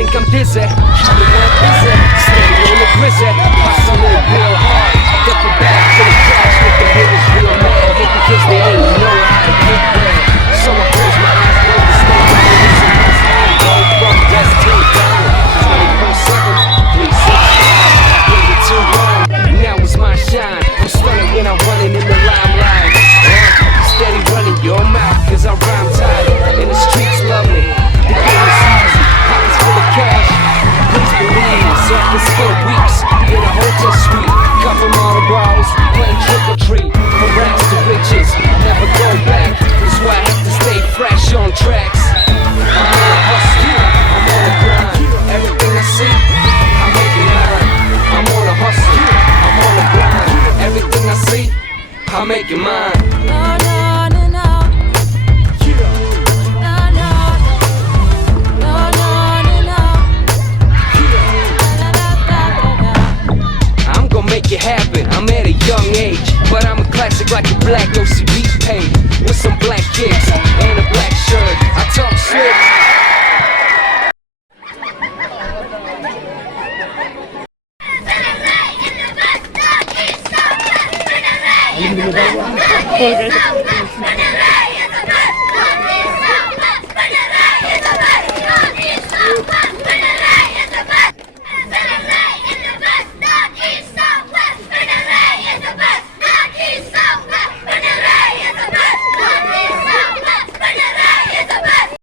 think I'm dizzy. The one busy, steady on the grizzly, hustling real hard. Ducking back to the cash, making haters real mad, hating kids they ain't know how to get bread. So I close my eyes, wait to stay down, listen to my go from west to down. 24/7, 365, waited too long, now it's my shine. I'm stunning when I'm running in the limelight. Steady running your mouth, cause I rhyme tight, and the streets love me. The game is easy, pockets full of cash. Please believe, so I can spend weeks in a hotel suite, couple model bras, playing trick or treat. From rags to riches, never go back. That's why I have to stay fresh on tracks. I'm on a hustle, I'm on the grind. Everything I see, I make it mine. I'm on a hustle, I'm on the grind. Everything I see, I make it mine. Make it happen, I'm at a young age, but I'm a classic like a black OCB page, with some black kicks and a black shirt. I talk slick. Okay.